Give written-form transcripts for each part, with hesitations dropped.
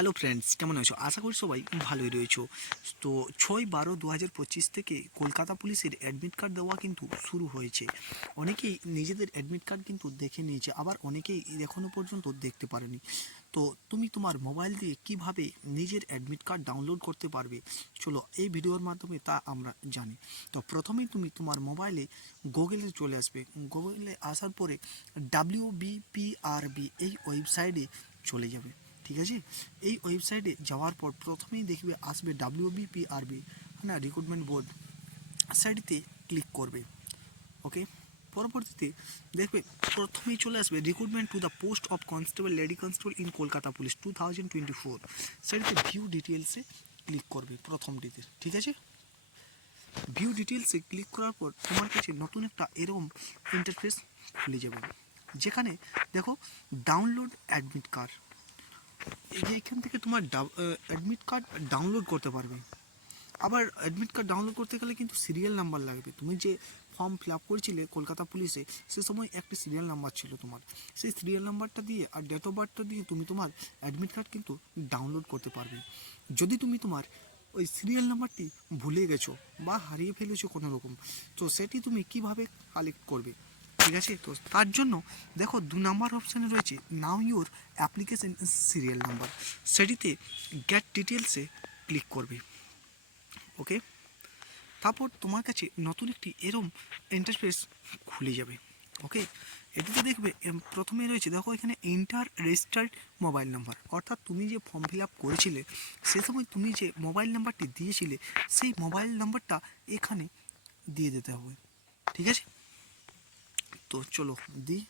Hello friends, কেমন আছো? আশা করি সবাই ভালোই রয়েছো। তো 6/12/2025 থেকে কলকাতা পুলিশের অ্যাডমিট কার্ড দেওয়া কিন্তু শুরু হয়েছে। অনেকেই নিজেদের অ্যাডমিট কার্ড কিন্তু দেখে নিয়েছে, আবার অনেকেই এখনও পর্যন্ত দেখতে পারেনি। তো তুমি তোমার মোবাইল দিয়ে কিভাবে নিজের অ্যাডমিট কার্ড ডাউনলোড করতে পারবে, চলো এই ভিডিওর মাধ্যমে তা আমরা জানি। তো প্রথমেই তুমি তোমার মোবাইলে গুগলে চলে আসবে। গুগলে আসার পরে WBPRB এই ওয়েবসাইটে চলে যাবে। ঠিক আছে, এই ওয়েবসাইটে যাওয়ার পর প্রথমেই দেখবে আসবে WBPRB না রিক্রুটমেন্ট বোর্ড, সাইটে ক্লিক করবে। ওকে, পরবর্তীতে দেখবে প্রথমেই চলে আসবে recruitment to the post of constable lady constable in Kolkata police 2024। সাইটে ভিউ ডিটেলসে ক্লিক করবে প্রথমটিতে। ঠিক আছে, ভিউ ডিটেলসে ক্লিক করার পর তোমার কাছে নতুন একটা এরকম ইন্টারফেস খুলে যাবে, যেখানে দেখো ডাউনলোড অ্যাডমিট কার্ড। এখান থেকে তোমার অ্যাডমিট কার্ড ডাউনলোড করতে পারবে। আবার অ্যাডমিট কার্ড ডাউনলোড করতে গেলে কিন্তু সিরিয়াল নাম্বার লাগবে। তুমি যে ফর্ম ফিল আপ করেছিলে কলকাতা পুলিশে, সে সময় একটি সিরিয়াল নাম্বার ছিল তোমার। সেই সিরিয়াল নাম্বারটা দিয়ে আর ডেট অফ বার্থটা দিয়ে তুমি তোমার অ্যাডমিট কার্ড কিন্তু ডাউনলোড করতে পারবে। যদি তুমি তোমার ওই সিরিয়াল নাম্বারটি ভুলে গেছো বা হারিয়ে ফেলেছো কোনো রকম, তো সেটি তুমি কিভাবে কালেক্ট করবে? ঠিক আছে, তো তার জন্য দেখো 2 নম্বর অপশানে রয়েছে নাও ইউর অ্যাপ্লিকেশন সিরিয়াল নাম্বার। সেটিতে গেট ডিটেলসে ক্লিক করবে। ওকে, তারপর তোমার কাছে নতুন একটি এরম ইন্টারফেস খুলে যাবে। ওকে, এটিতে দেখবে প্রথমে রয়েছে, দেখো এখানে এন্টার রেজিস্টার্ড মোবাইল নাম্বার, অর্থাৎ তুমি যে ফর্ম ফিল আপ করেছিলে সে সময় তুমি যে মোবাইল নাম্বারটি দিয়েছিলে সেই মোবাইল নাম্বারটা এখানে দিয়ে দিতে হবে। ঠিক আছে, তো চলো দিই।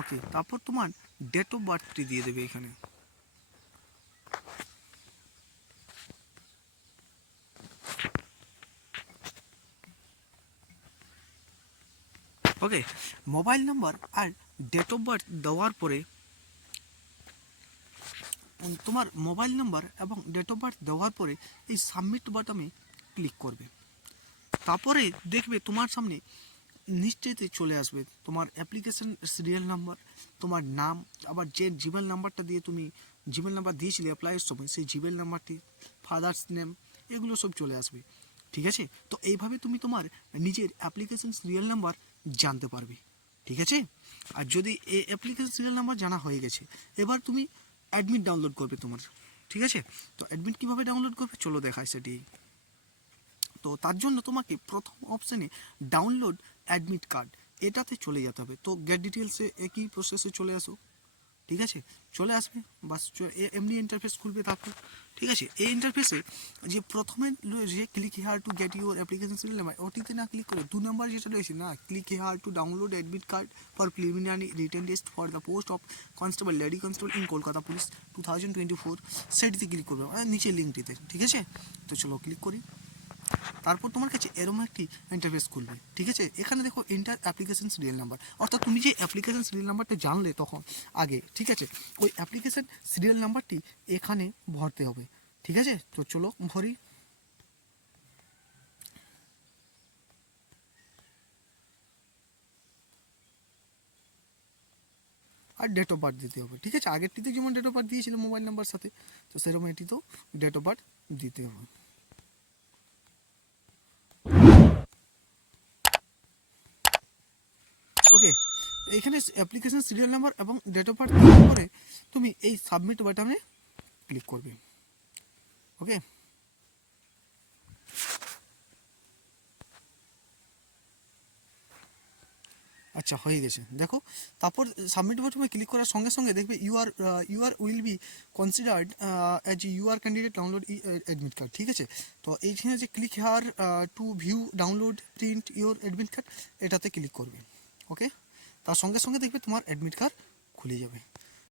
ওকে, তারপর তোমার ডেট অফ বার্থটি দিয়ে দেবে এখানে। ওকে, মোবাইল নাম্বার আর ডেট অফ বার্থ দেওয়ার পরে তোমার মোবাইল নাম্বার এবং ডেট অফ বার্থ দেওয়ার পরে এই সাবমিট বাটনে ক্লিক করবে। তারপরে দেখবে তোমার সামনে নিশ্চয়ই চলে আসবে তোমার অ্যাপ্লিকেশন সিরিয়াল নাম্বার, তোমার নাম, আবার যে জিমেল নাম্বারটা দিয়ে তুমি জিমেল নাম্বার দিয়েছিলে অ্যাপ্লাইয়ের সময় সেই জিমেল নাম্বারটি, ফাদার্স নেম, এগুলো সব চলে আসবে। ঠিক আছে, তো এইভাবে তুমি তোমার নিজের অ্যাপ্লিকেশন সিরিয়াল নাম্বার জানতে পারবে। ঠিক আছে, আর যদি এই অ্যাপ্লিকেশন সিরিয়াল নাম্বার জানা হয়ে গেছে, এবার তুমি অ্যাডমিট ডাউনলোড করবে তোমার। ঠিক আছে, তো অ্যাডমিট কীভাবে ডাউনলোড করবে চলো দেখায় সেটি। তো তার জন্য তোমাকে প্রথম অপশানে ডাউনলোড অ্যাডমিট কার্ড এটাতে চলে যেতে হবে। তো গেট ডিটেলসে একই প্রসেসে চলে আসো। ঠিক আছে, চলে আসবে, বাস এমনি ইন্টারফেস খুলবে। তারপর ঠিক আছে, এই ইন্টারফেসে যে প্রথমে রয়েছে click here to get your application serial number, ওটিতে না ক্লিক করে 2 নম্বর যেটা রয়েছে না click here to download admit card for preliminary written test for the post of constable lady constable in Kolkata police 2024, সেটিতে ক্লিক করবে, মানে নিচের লিঙ্কটিতে। ঠিক আছে, তো চলো ক্লিক করি। তারপর তোমার কাছে এরকম একটি ইন্টারফেস খুলবে। ঠিক আছে, এখানে দেখো এন্টার অ্যাপ্লিকেশন সিরিয়াল নাম্বার, অর্থাৎ তুমি যে অ্যাপ্লিকেশন সিরিয়াল নাম্বারটা জানলে তখন আগে, ঠিক আছে, ওই অ্যাপ্লিকেশন সিরিয়াল নাম্বারটি এখানে ভরতে হবে। ঠিক আছে, তো চলো ভরি। আর ডেট অফ বার্থ দিতে হবে। ঠিক আছে, আগেরটিতে যেমন ডেট অফ বার্থ দিয়েছিল মোবাইল নাম্বার সাথে, তো সেরকম এটিতেও ডেট অফ বার্থ দিতে হবে। ওকে, এখানে অ্যাপ্লিকেশন সিরিয়াল নাম্বার এবং ডেট অফ বার্থ দেওয়ার পরে তুমি এই সাবমিট বাটনে ক্লিক করবে। ওকে, আচ্ছা হয়ে গেছে দেখো। তারপর সাবমিট বাটনে ক্লিক করার সঙ্গে সঙ্গে দেখবে you are will be considered as you are candidate download admit card. ঠিক আছে, তো এইখানে যে click here to view download print your admit card, এটাতে ক্লিক করবে। ওকে, তার সঙ্গে সঙ্গে দেখবে তোমার অ্যাডমিট কার্ড খুলে যাবে।